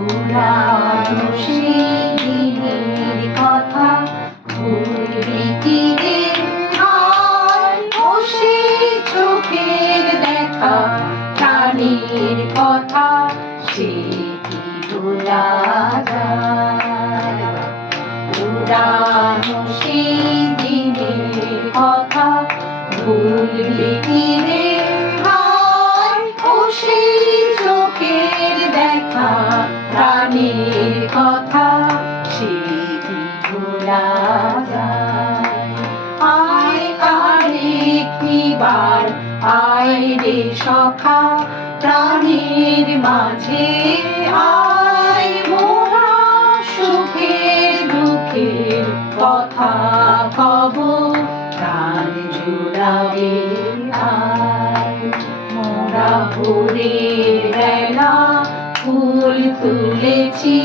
পুরানো সেদিনের কথা ভুলবি কি রে আর ও সেই চোখের দেখা প্রাণের কথা সে কি ভোলা যায় পুরানো সেদিনের কথা ভুলবি কি রে আর ও সেই চোখের দেখা প্রাণের কথা সে কি ভোলা যায় আয় আরেকটিবার আয় রে সখা প্রাণের মাঝে আয় মোরা সুখের দুঃখের কথা কব প্রাণ জুড়াবে আয় মোরা ভোরের বেলা ফুল তুলেছি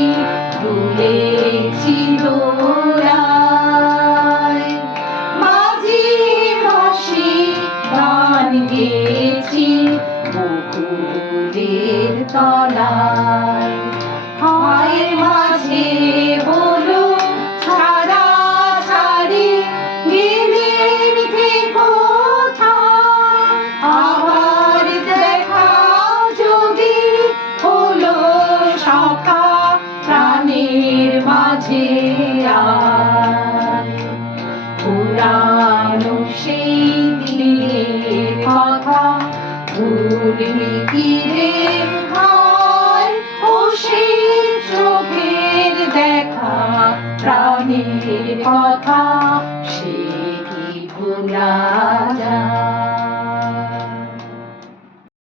তুলেছি দোলায় মাঝে বসে গান গেয়েছি বকুলের তলায় হায় মাঝে হলো ছাড়া ছাড়ি গেলেন কে কোথায় আবার দেখা যদি হলো সখা প্রাণের মাঝে আয় পুরানো সেই দিনের কথা ভুলবি কি রে হায় ও সেই চোখের দেখা প্রাণের কথা সে কি ভোলা যায়।